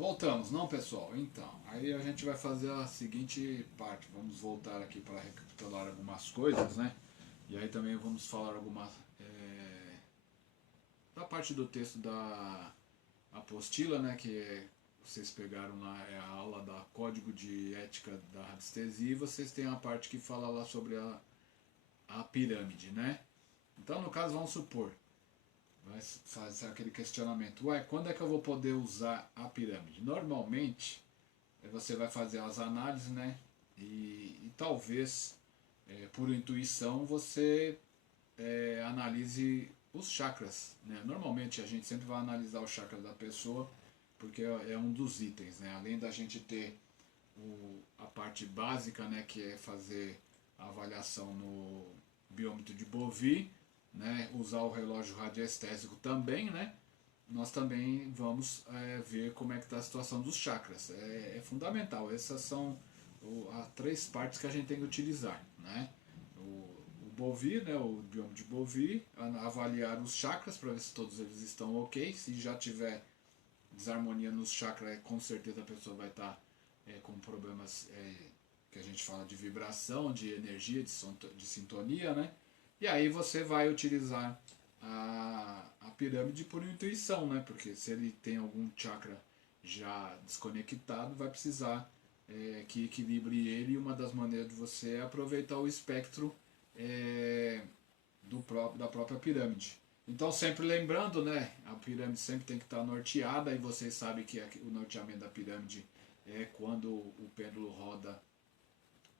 Voltamos, não, pessoal? Então, aí a gente vai fazer a seguinte parte. Vamos voltar aqui para recapitular algumas coisas, né? E aí também vamos falar alguma da parte do texto da apostila, né? Vocês pegaram lá, é a aula da Código de Ética da Radiestesia, e vocês têm a parte que fala lá sobre a pirâmide, né? Então, no caso, vamos supor, vai fazer aquele questionamento: ué, quando é que eu vou poder usar a pirâmide? Normalmente, você vai fazer as análises, né? E talvez, por intuição, você analise os chakras, né? Normalmente a gente sempre vai analisar o chakra da pessoa, porque é um dos itens, né? Além da gente ter a parte básica, né, que é fazer a avaliação no biômetro de Bovie, né, usar o relógio radioestésico também, né, nós também vamos ver como é que está a situação dos chakras. É fundamental. Essas são as três partes que a gente tem que utilizar, né? O Bovie, né, o bioma de Bovie, avaliar os chakras para ver se todos eles estão ok. Se já tiver desarmonia nos chakras, com certeza a pessoa vai estar com problemas que a gente fala de vibração, de energia, de sintonia, né? E aí você vai utilizar a pirâmide por intuição, né? Porque se ele tem algum chakra já desconectado, vai precisar que equilibre ele, e uma das maneiras de você é aproveitar o espectro é, da própria pirâmide. Então, sempre lembrando, né? A pirâmide sempre tem que estar norteada, e vocês sabem que o norteamento da pirâmide é quando o pêndulo roda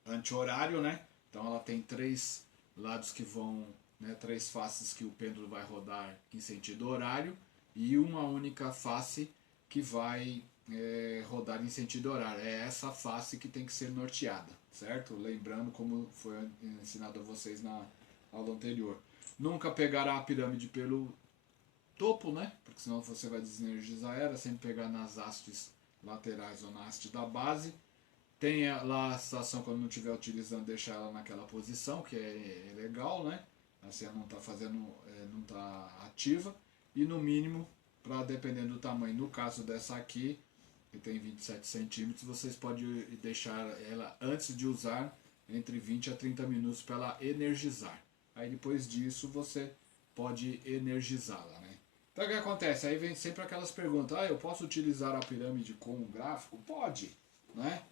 anti-horário, né? Então, ela tem três lados que vão, né, três faces que o pêndulo vai rodar em sentido horário, e uma única face que vai rodar em sentido horário. É essa face que tem que ser norteada, certo? Lembrando como foi ensinado a vocês na aula anterior. Nunca pegará a pirâmide pelo topo, né? Porque senão você vai desenergizar ela. Sempre pegar nas hastes laterais ou na haste da base. Tem lá a situação quando não estiver utilizando, deixar ela naquela posição, que é legal, né? Assim ela não está fazendo, não está ativa. E no mínimo, para dependendo do tamanho, no caso dessa aqui, que tem 27 centímetros, vocês podem deixar ela antes de usar entre 20 a 30 minutos para ela energizar. Aí depois disso você pode energizá-la, né? Então o que acontece? Aí vem sempre aquelas perguntas: eu posso utilizar a pirâmide com um gráfico? Pode, né?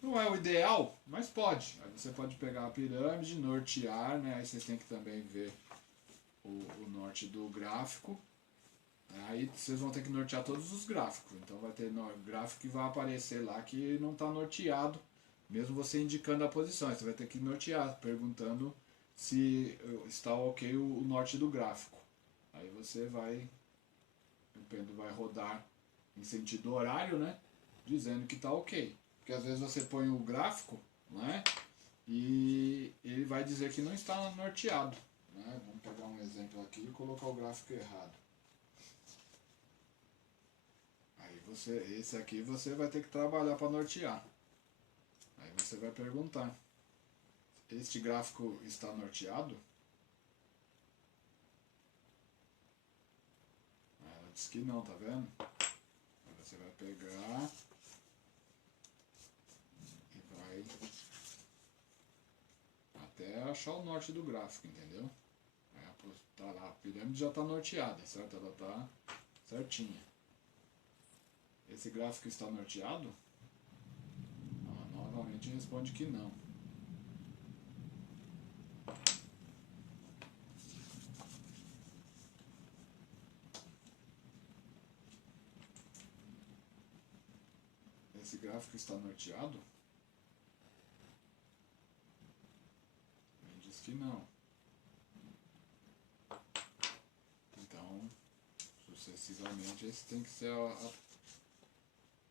Não é o ideal, mas pode. Aí você pode pegar a pirâmide, nortear, né? Aí vocês têm que também ver o norte do gráfico. Aí vocês vão ter que nortear todos os gráficos. Então vai ter gráfico que vai aparecer lá que não está norteado, mesmo você indicando a posição. Aí você vai ter que nortear, perguntando se está ok o norte do gráfico. Aí o pêndulo vai rodar em sentido horário, né? Dizendo que está ok. Porque às vezes você põe o gráfico, né? E ele vai dizer que não está norteado, né? Vamos pegar um exemplo aqui e colocar o gráfico errado. Aí esse aqui você vai ter que trabalhar para nortear. Aí você vai perguntar: este gráfico está norteado? Ela diz que não, tá vendo? Aí você vai pegar e vai até achar o norte do gráfico, entendeu? Aí tá lá, a pirâmide já está norteada, certo? Ela está certinha. Esse gráfico está norteado? Novamente responde que não. Esse gráfico está norteado? Ele diz que não. Então, sucessivamente, esse tem que ser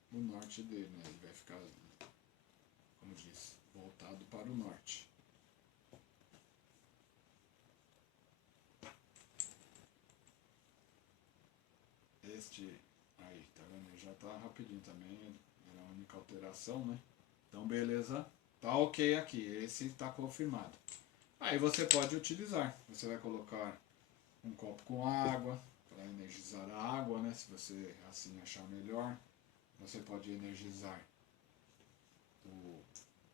o norte dele, né? Ele vai ficar, como diz, voltado para o norte. Este aí, tá vendo? Ele já tá rapidinho também, era a única alteração, né? Então, beleza, tá ok aqui, esse tá confirmado. Aí você pode utilizar, você vai colocar um copo com água para energizar a água, né? Se você assim achar melhor. você pode energizar o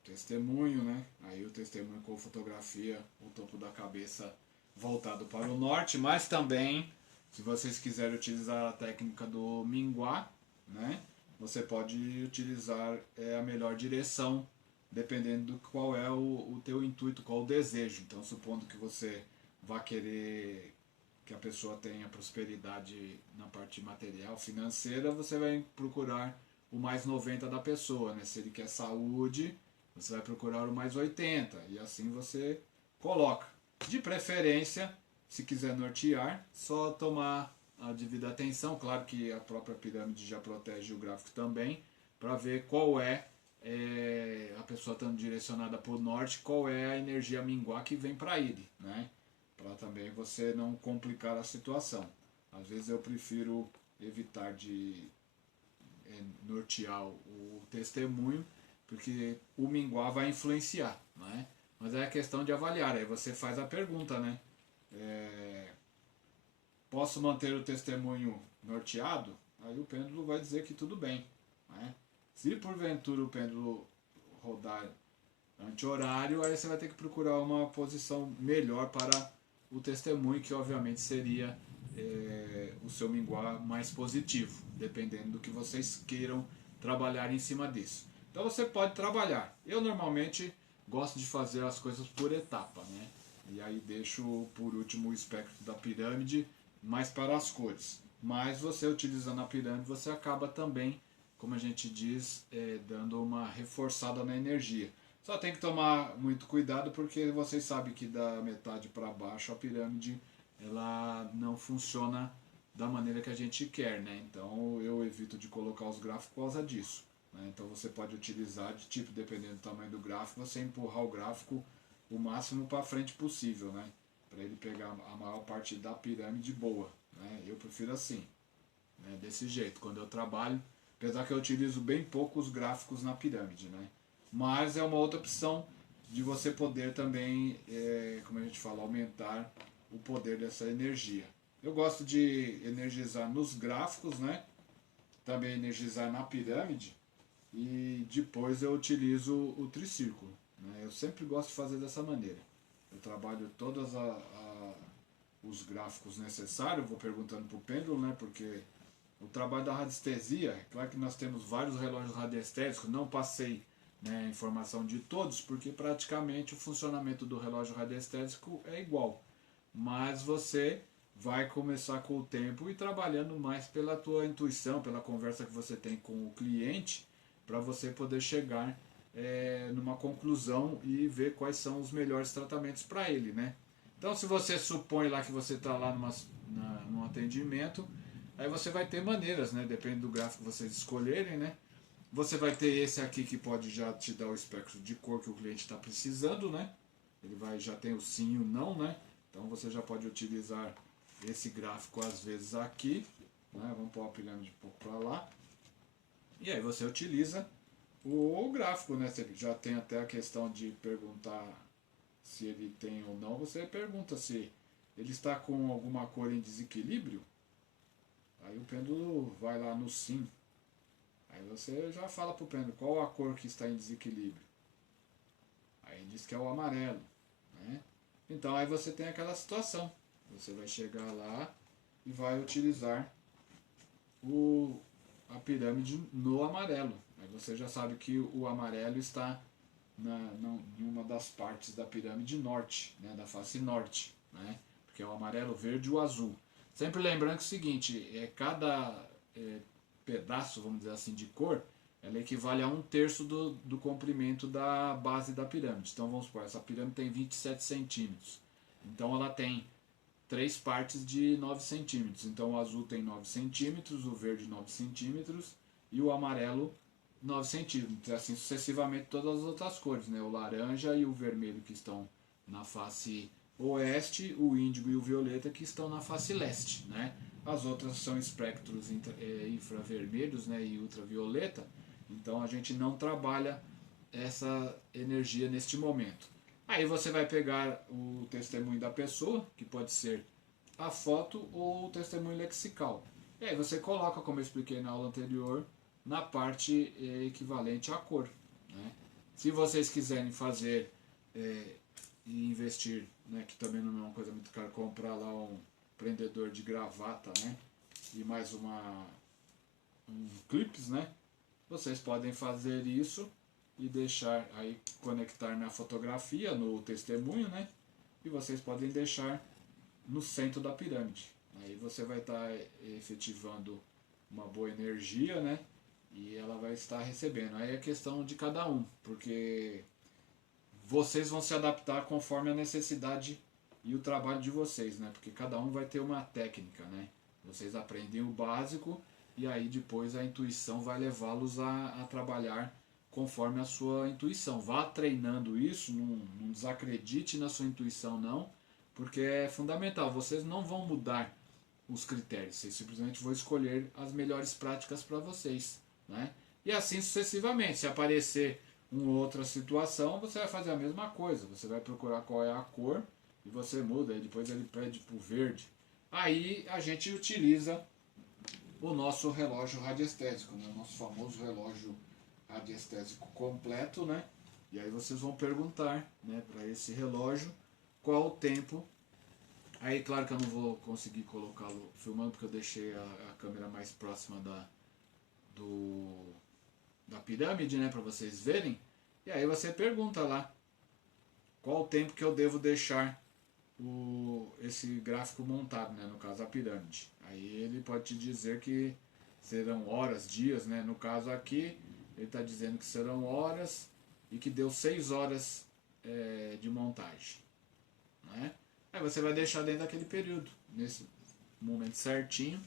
testemunho, né? Aí o testemunho com fotografia, o topo da cabeça voltado para o norte, mas também, se vocês quiserem utilizar a técnica do minguá, né? Você pode utilizar a melhor direção, dependendo do qual é o teu intuito, qual o desejo. Então, supondo que você vá querer que a pessoa tenha prosperidade na parte material, financeira, você vai procurar o mais 90 da pessoa, né? Se ele quer saúde, você vai procurar o mais 80, e assim você coloca. De preferência, se quiser nortear, só tomar a devida atenção. Claro que a própria pirâmide já protege o gráfico também, para ver qual a pessoa estando direcionada para o norte, qual é a energia minguá que vem para ele, né? Para também você não complicar a situação. Às vezes eu prefiro evitar de nortear o testemunho, porque o minguá vai influenciar, né? Mas é a questão de avaliar. Aí você faz a pergunta, né? Posso manter o testemunho norteado? Aí o pêndulo vai dizer que tudo bem, né? Se porventura o pêndulo rodar anti-horário, aí você vai ter que procurar uma posição melhor para o testemunho, que obviamente seria o seu minguá mais positivo, dependendo do que vocês queiram trabalhar em cima disso. Então você pode trabalhar. Eu normalmente gosto de fazer as coisas por etapa, né? E aí deixo por último o espectro da pirâmide mais para as cores. Mas você utilizando a pirâmide, você acaba também, como a gente diz, dando uma reforçada na energia. Só tem que tomar muito cuidado, porque vocês sabem que da metade para baixo a pirâmide ela não funciona da maneira que a gente quer, né? Então eu evito de colocar os gráficos por causa disso, né? Então você pode utilizar de tipo, dependendo do tamanho do gráfico, você empurrar o gráfico o máximo para frente possível, né? Para ele pegar a maior parte da pirâmide boa, né? Eu prefiro assim, né? Desse jeito, quando eu trabalho, apesar que eu utilizo bem poucos gráficos na pirâmide, né? Mas é uma outra opção de você poder também, como a gente fala, aumentar o poder dessa energia. Eu gosto de energizar nos gráficos, né? Também energizar na pirâmide, e depois eu utilizo o tricírculo, né? Eu sempre gosto de fazer dessa maneira. Eu trabalho todos os gráficos necessários, vou perguntando para o pêndulo, né? Porque o trabalho da radiestesia, é claro que nós temos vários relógios radiestésicos, não passei, né, a informação de todos, porque praticamente o funcionamento do relógio radiestésico é igual. Mas você vai começar com o tempo e trabalhando mais pela tua intuição, pela conversa que você tem com o cliente, para você poder chegar numa conclusão e ver quais são os melhores tratamentos para ele, né? Então, se você supõe lá que você está lá num atendimento, aí você vai ter maneiras, né? Depende do gráfico que vocês escolherem, né? Você vai ter esse aqui que pode já te dar o espectro de cor que o cliente está precisando, né? Ele já tem o sim e o não, né? Então você já pode utilizar esse gráfico às vezes aqui, né? Vamos pôr a pirâmide um pouco para lá. E aí você utiliza o gráfico, né? Você já tem até a questão de perguntar se ele tem ou não. Você pergunta se ele está com alguma cor em desequilíbrio. Aí o pêndulo vai lá no sim. Aí você já fala para o pêndulo qual a cor que está em desequilíbrio. Aí diz que é o amarelo, né? Então aí você tem aquela situação. Você vai chegar lá e vai utilizar a pirâmide no amarelo. Aí você já sabe que o amarelo está em uma das partes da pirâmide norte, né? Da face norte, né? Porque é o amarelo, o verde e o azul. Sempre lembrando que é o seguinte, cada pedaço, vamos dizer assim, de cor, ela equivale a 1/3 do comprimento da base da pirâmide. Então vamos supor, essa pirâmide tem 27 centímetros. Então ela tem 3 partes de 9 centímetros. Então o azul tem 9 centímetros, o verde 9 centímetros e o amarelo 9 centímetros. Assim sucessivamente todas as outras cores, né? O laranja e o vermelho que estão na face oeste, o índigo e o violeta que estão na face leste, né? As outras são espectros infravermelhos, né, e ultravioleta. Então a gente não trabalha essa energia neste momento. Aí você vai pegar o testemunho da pessoa, que pode ser a foto ou o testemunho lexical. E aí você coloca, como eu expliquei na aula anterior, na parte equivalente à cor, né? Se vocês quiserem fazer e investir, né, que também não é uma coisa muito cara, comprar lá um prendedor de gravata, né, e mais um clips, né, vocês podem fazer isso e deixar aí, conectar na fotografia, no testemunho, né, e vocês podem deixar no centro da pirâmide. Aí você vai estar efetivando uma boa energia, né, e ela vai estar recebendo. Aí é questão de cada um, porque vocês vão se adaptar conforme a necessidade e o trabalho de vocês, né? Porque cada um vai ter uma técnica, né? Vocês aprendem o básico e aí depois a intuição vai levá-los a trabalhar conforme a sua intuição. Vá treinando isso, não desacredite na sua intuição não, porque é fundamental. Vocês não vão mudar os critérios, vocês simplesmente vão escolher as melhores práticas para vocês, né? E assim sucessivamente. Se aparecer uma outra situação, você vai fazer a mesma coisa. Você vai procurar qual é a cor e você muda. E depois ele pede para o verde. Aí a gente utiliza o nosso relógio radiestésico, né? O nosso famoso relógio radiestésico completo, né? E aí vocês vão perguntar, né, para esse relógio qual o tempo. Aí claro que eu não vou conseguir colocá-lo filmando porque eu deixei a câmera mais próxima da pirâmide, né, para vocês verem. E aí você pergunta lá qual o tempo que eu devo deixar esse gráfico montado, né, no caso a pirâmide. Aí ele pode te dizer que serão horas, dias, né? No caso aqui ele está dizendo que serão horas e que deu 6 horas de montagem, né? Aí você vai deixar dentro daquele período, nesse momento certinho,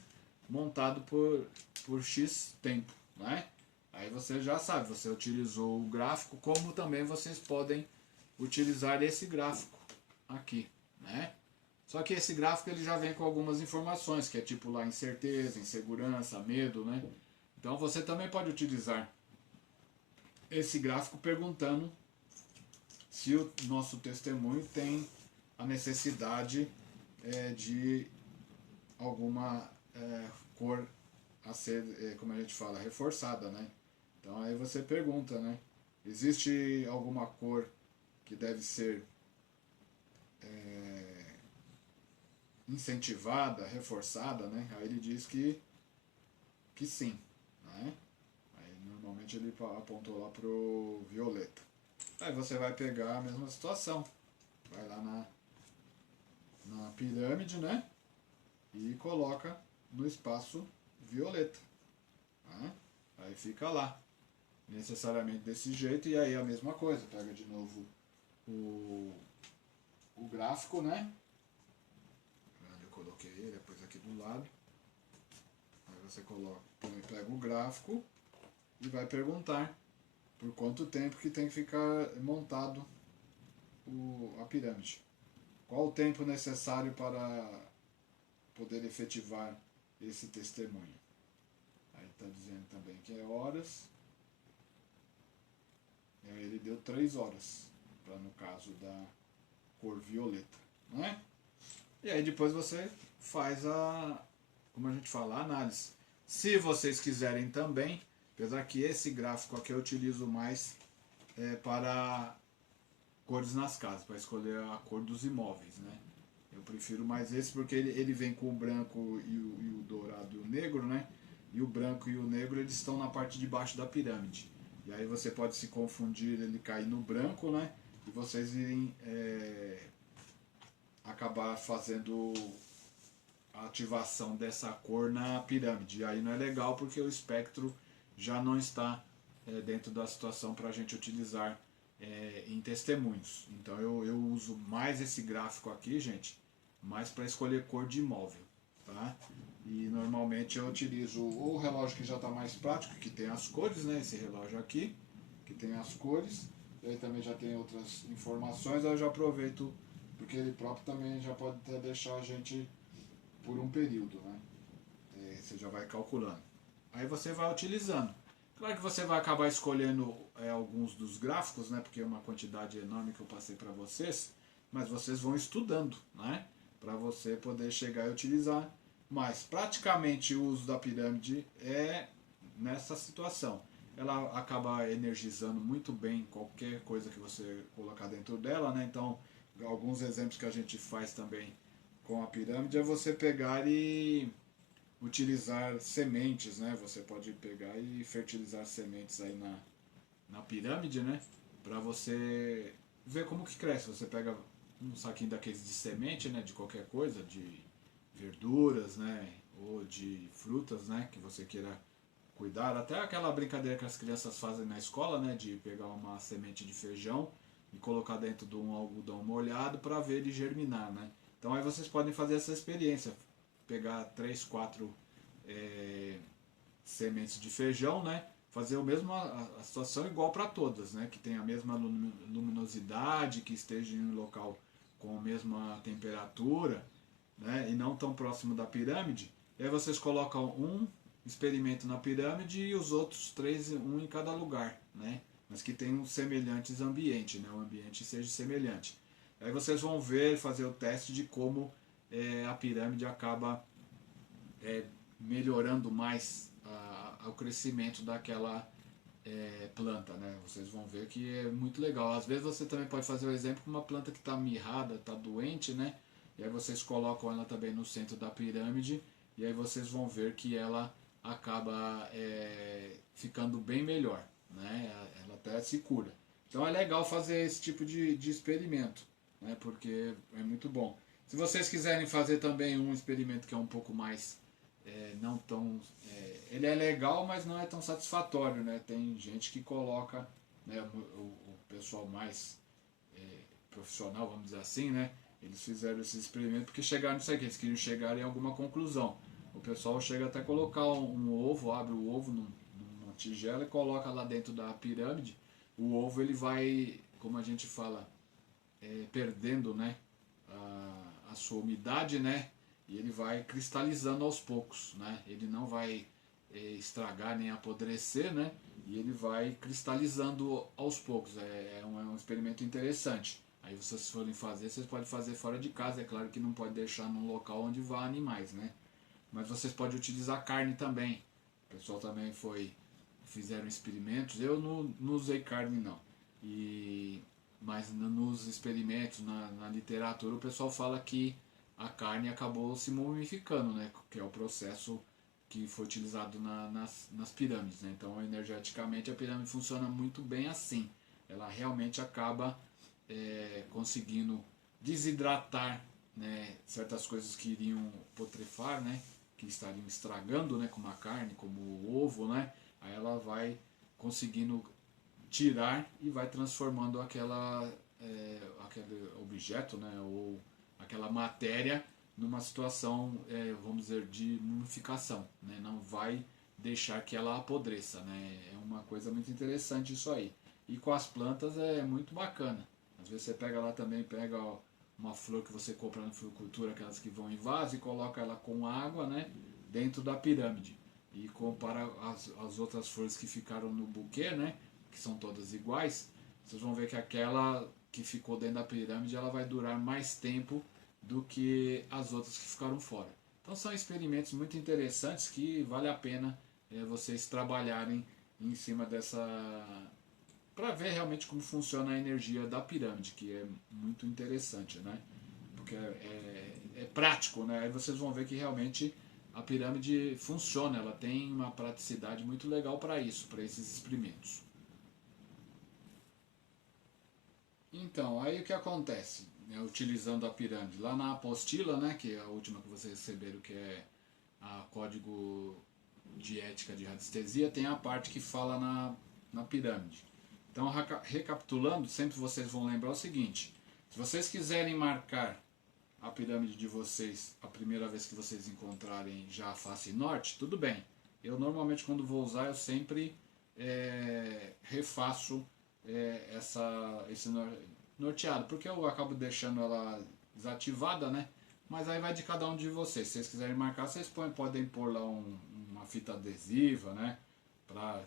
montado por X tempo, né? Aí você já sabe, você utilizou o gráfico, como também vocês podem utilizar esse gráfico aqui, né? Só que esse gráfico ele já vem com algumas informações, que é tipo lá incerteza, insegurança, medo, né? Então você também pode utilizar esse gráfico perguntando se o nosso testemunho tem a necessidade de alguma cor a ser, como a gente fala, reforçada, né? Então aí você pergunta, né? Existe alguma cor que deve ser incentivada, reforçada, né? Aí ele diz que sim, né? Aí normalmente ele apontou lá pro violeta. Aí você vai pegar a mesma situação, vai lá na pirâmide, né? E coloca no espaço violeta, né? Aí fica lá, necessariamente desse jeito. E aí a mesma coisa, pega de novo o gráfico, né? Onde eu coloquei ele, depois aqui do lado. Aí você pega o gráfico e vai perguntar por quanto tempo que tem que ficar montado a pirâmide. Qual o tempo necessário para poder efetivar esse testemunho? Aí está dizendo também que é horas. E aí ele deu 3 horas, para no caso da cor violeta, né? E aí depois você faz como a gente fala, a análise. Se vocês quiserem também, apesar que esse gráfico aqui eu utilizo mais para cores nas casas, para escolher a cor dos imóveis, né? Eu prefiro mais esse porque ele vem com o branco e o dourado e o negro, né? E o branco e o negro eles estão na parte de baixo da pirâmide. E aí você pode se confundir, ele cair no branco, né? E vocês irem acabar fazendo a ativação dessa cor na pirâmide. E aí não é legal porque o espectro já não está dentro da situação para a gente utilizar em testemunhos. Então eu uso mais esse gráfico aqui, gente, mais para escolher cor de imóvel, tá? E normalmente eu utilizo o relógio que já está mais prático, que tem as cores, né? Esse relógio aqui, que tem as cores. E aí também já tem outras informações, aí eu já aproveito, porque ele próprio também já pode até deixar a gente por um período, né? Você já vai calculando. Aí você vai utilizando. Claro que você vai acabar escolhendo alguns dos gráficos, né? Porque é uma quantidade enorme que eu passei para vocês, mas vocês vão estudando, né? Para você poder chegar e utilizar. Mas praticamente o uso da pirâmide é nessa situação. Ela acaba energizando muito bem qualquer coisa que você colocar dentro dela, né? Então, alguns exemplos que a gente faz também com a pirâmide é você pegar e utilizar sementes, né? Você pode pegar e fertilizar sementes aí na pirâmide, né? Para você ver como que cresce. Você pega um saquinho daqueles de semente, né? De qualquer coisa, de verduras, né? Ou de frutas, né? Que você queira cuidar. Até aquela brincadeira que as crianças fazem na escola, né? De pegar uma semente de feijão e colocar dentro de um algodão molhado para ver ele germinar, né? Então aí vocês podem fazer essa experiência, pegar 3, 4 é, sementes de feijão, né? Fazer o mesmo a situação igual para todas, né? Que tenha a mesma luminosidade, que esteja em um local com a mesma temperatura, né? E não tão próximo da pirâmide. E aí vocês colocam um experimento na pirâmide e os outros 3, um em cada lugar, né? Mas que tenham semelhantes ambientes, né? O ambiente seja semelhante. Aí vocês vão ver, fazer o teste de como a pirâmide acaba melhorando mais o crescimento daquela planta, né? Vocês vão ver que é muito legal. Às vezes você também pode fazer o exemplo com uma planta que está mirrada, está doente, né? E aí vocês colocam ela também no centro da pirâmide e aí vocês vão ver que ela acaba ficando bem melhor, né? Ela até se cura. Então é legal fazer esse tipo de experimento, né? Porque é muito bom. Se vocês quiserem fazer também um experimento que é um pouco mais não tão ele é legal, mas não é tão satisfatório, né? Tem gente que coloca, né, o pessoal mais profissional, vamos dizer assim, né? Eles fizeram esse experimento porque chegaram nisso aqui, eles queriam chegar em alguma conclusão. O pessoal chega até a colocar um ovo, abre o ovo numa tigela e coloca lá dentro da pirâmide. O ovo ele vai, como a gente fala, perdendo, né, a sua umidade, né? E ele vai cristalizando aos poucos, né? Ele não vai estragar nem apodrecer, né? E ele vai cristalizando aos poucos. É um experimento interessante. Aí vocês forem fazer, vocês podem fazer fora de casa. É claro que não pode deixar num local onde vá animais, né? Mas vocês podem utilizar carne também. O pessoal também fizeram experimentos. Eu não usei carne não. Mas nos experimentos, na literatura, o pessoal fala que a carne acabou se mumificando, né? Que é o processo que foi utilizado nas pirâmides, né? Então, energeticamente, a pirâmide funciona muito bem assim. Ela realmente acaba conseguindo desidratar, né, certas coisas que iriam putrefar, né? Que estariam estragando, né? Como a carne, como o ovo, né? Aí ela vai conseguindo tirar e vai transformando aquele objeto, né? Ou aquela matéria numa situação, vamos dizer, de mumificação, né? Não vai deixar que ela apodreça, né? É uma coisa muito interessante isso aí. E com as plantas é muito bacana. Às vezes você pega lá também, pega uma flor que você compra na floricultura, aquelas que vão em vaso, e coloca ela com água, né? Dentro da pirâmide. E compara as outras flores que ficaram no buquê, né? Que são todas iguais. Vocês vão ver que aquela que ficou dentro da pirâmide ela vai durar mais tempo do que as outras que ficaram fora. Então são experimentos muito interessantes que vale a pena vocês trabalharem em cima dessa para ver realmente como funciona a energia da pirâmide, que é muito interessante, né? Porque é prático, né? Aí vocês vão ver que realmente a pirâmide funciona, ela tem uma praticidade muito legal para isso, para esses experimentos. Então, aí o que acontece? Né, utilizando a pirâmide. Lá na apostila, né, que é a última que vocês receberam, que é a código de ética de radiestesia, tem a parte que fala na pirâmide. Então, recapitulando, sempre vocês vão lembrar o seguinte: se vocês quiserem marcar a pirâmide de vocês a primeira vez que vocês encontrarem já a face norte, tudo bem. Eu normalmente quando vou usar eu sempre refaço esse norteado, porque eu acabo deixando ela desativada, né? Mas aí vai de cada um de vocês. Se vocês quiserem marcar, vocês podem pôr lá uma fita adesiva, né?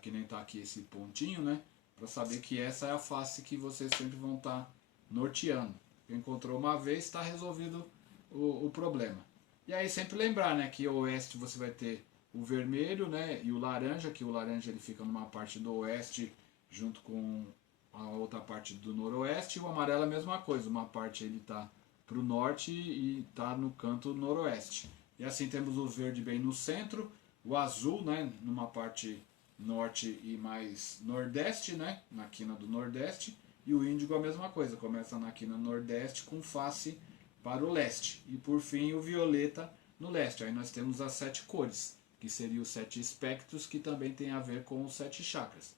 Que nem tá aqui esse pontinho, né? Para saber que essa é a face que vocês sempre vão estar norteando. Encontrou uma vez, está resolvido o problema. E aí sempre lembrar, né, que oeste você vai ter o vermelho, né, e o laranja, que o laranja ele fica numa parte do oeste junto com a outra parte do noroeste, e o amarelo é a mesma coisa, uma parte ele está para o norte e está no canto noroeste. E assim temos o verde bem no centro, o azul, né, numa parte norte e mais nordeste, né, na quina do nordeste, e o índigo a mesma coisa, começa na quina nordeste com face para o leste. E por fim o violeta no leste. Aí nós temos as 7 cores, que seriam os 7 espectros, que também tem a ver com os 7 chakras.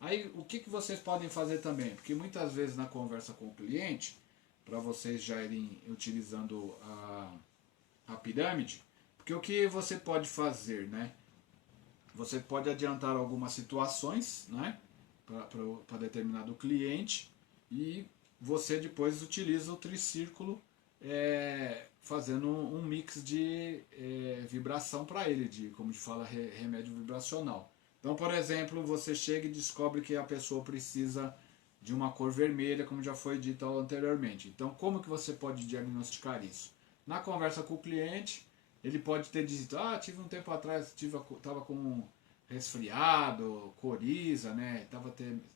Aí o que vocês podem fazer também? Porque muitas vezes na conversa com o cliente, para vocês já irem utilizando a pirâmide, porque o que você pode fazer, né? Você pode adiantar algumas situações, né, para determinado cliente, e você depois utiliza o tricírculo fazendo um mix de vibração para ele, de como se fala, remédio vibracional. Então, por exemplo, você chega e descobre que a pessoa precisa de uma cor vermelha, como já foi dito anteriormente. Então, como que você pode diagnosticar isso? Na conversa com o cliente, ele pode ter dito, tive um tempo atrás, estava com resfriado, coriza, né? Estava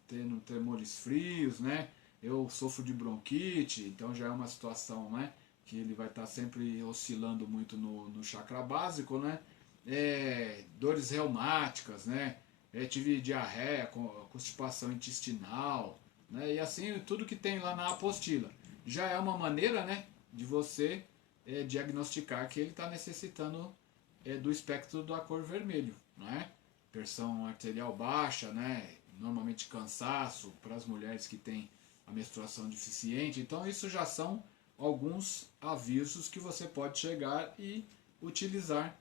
tendo tremores frios, né? Eu sofro de bronquite, então já é uma situação, né, que ele vai estar sempre oscilando muito no chakra básico, né? Dores reumáticas, né? Tive diarreia, constipação intestinal, né? E assim tudo que tem lá na apostila. Já é uma maneira, né, de você diagnosticar que ele está necessitando do espectro da cor vermelho, né? Pressão arterial baixa, né? Normalmente cansaço para as mulheres que têm a menstruação deficiente. Então isso já são alguns avisos que você pode chegar e utilizar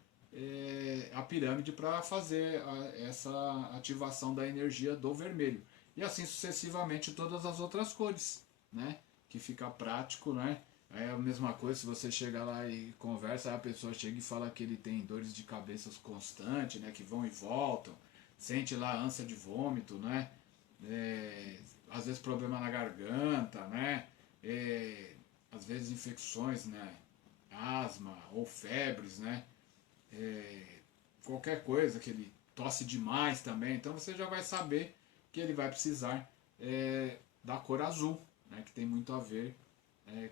a pirâmide para fazer essa ativação da energia do vermelho. E assim sucessivamente todas as outras cores, né? Que fica prático, né? É a mesma coisa se você chegar lá e conversa, a pessoa chega e fala que ele tem dores de cabeça constantes, né? Que vão e voltam, sente lá ânsia de vômito, né? Às vezes problema na garganta, né? Às vezes infecções, né? Asma ou febres, né? Qualquer coisa, que ele tosse demais também, então você já vai saber que ele vai precisar da cor azul, né, que tem muito a ver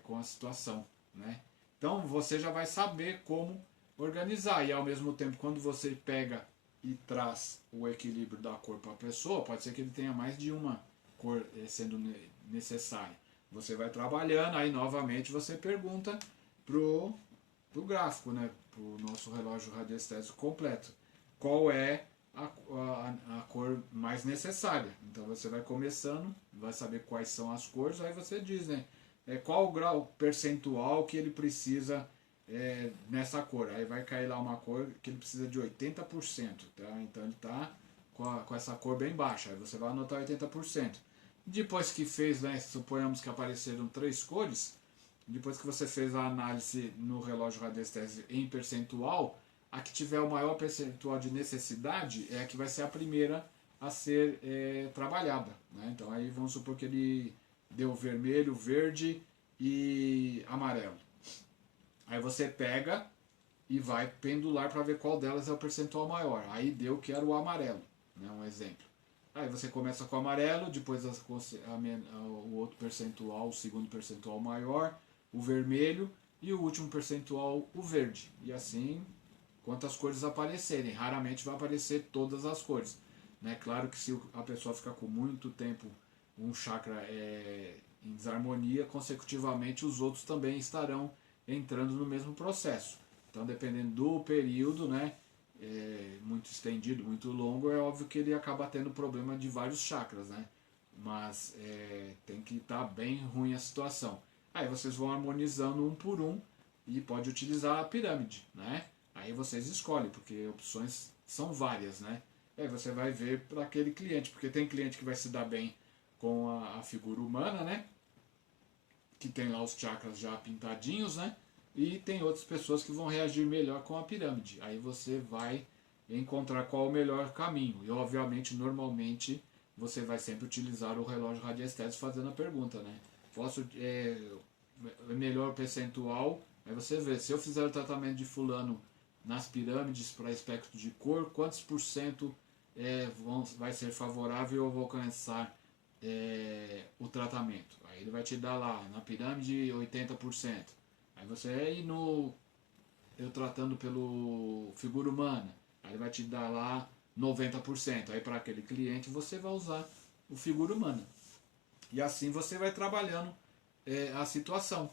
com a situação, né? Então você já vai saber como organizar, e ao mesmo tempo quando você pega e traz o equilíbrio da cor para a pessoa, pode ser que ele tenha mais de uma cor sendo necessária. Você vai trabalhando, aí novamente você pergunta pro gráfico, né, para o nosso relógio radiestésico completo, qual é a cor mais necessária. Então você vai começando, vai saber quais são as cores, aí você diz, né, qual o grau percentual que ele precisa nessa cor. Aí vai cair lá uma cor que ele precisa de 80%, tá? Então ele está com essa cor bem baixa, aí você vai anotar 80%. Depois que fez, né, suponhamos que apareceram 3 cores, depois que você fez a análise no relógio radiestésico em percentual, a que tiver o maior percentual de necessidade é a que vai ser a primeira a ser trabalhada, né? Então aí vamos supor que ele deu vermelho, verde e amarelo. Aí você pega e vai pendular para ver qual delas é o percentual maior. Aí deu que era o amarelo, né? Um exemplo. Aí você começa com o amarelo, depois o outro percentual, o segundo percentual maior, o vermelho e o último percentual, o verde. E assim, quantas cores aparecerem. Raramente vai aparecer todas as cores, né? Claro que se a pessoa ficar com muito tempo um chakra em desarmonia, consecutivamente os outros também estarão entrando no mesmo processo. Então, dependendo do período, né, muito estendido, muito longo, é óbvio que ele acaba tendo problema de vários chakras, né? Mas tem que estar bem ruim a situação. Aí vocês vão harmonizando um por um e pode utilizar a pirâmide, né? Aí vocês escolhem, porque opções são várias, né? Aí você vai ver para aquele cliente, porque tem cliente que vai se dar bem com a figura humana, né? Que tem lá os chakras já pintadinhos, né? E tem outras pessoas que vão reagir melhor com a pirâmide. Aí você vai encontrar qual é o melhor caminho. E obviamente, normalmente, você vai sempre utilizar o relógio radiestésico fazendo a pergunta, né? Melhor percentual? Aí você vê, se eu fizer o tratamento de fulano nas pirâmides para espectro de cor, quantos por cento vai ser favorável ou vou alcançar o tratamento. Aí ele vai te dar lá, na pirâmide, 80%. Aí você eu tratando pelo figura humana, aí ele vai te dar lá 90%. Aí para aquele cliente você vai usar o figura humana. E assim você vai trabalhando a situação.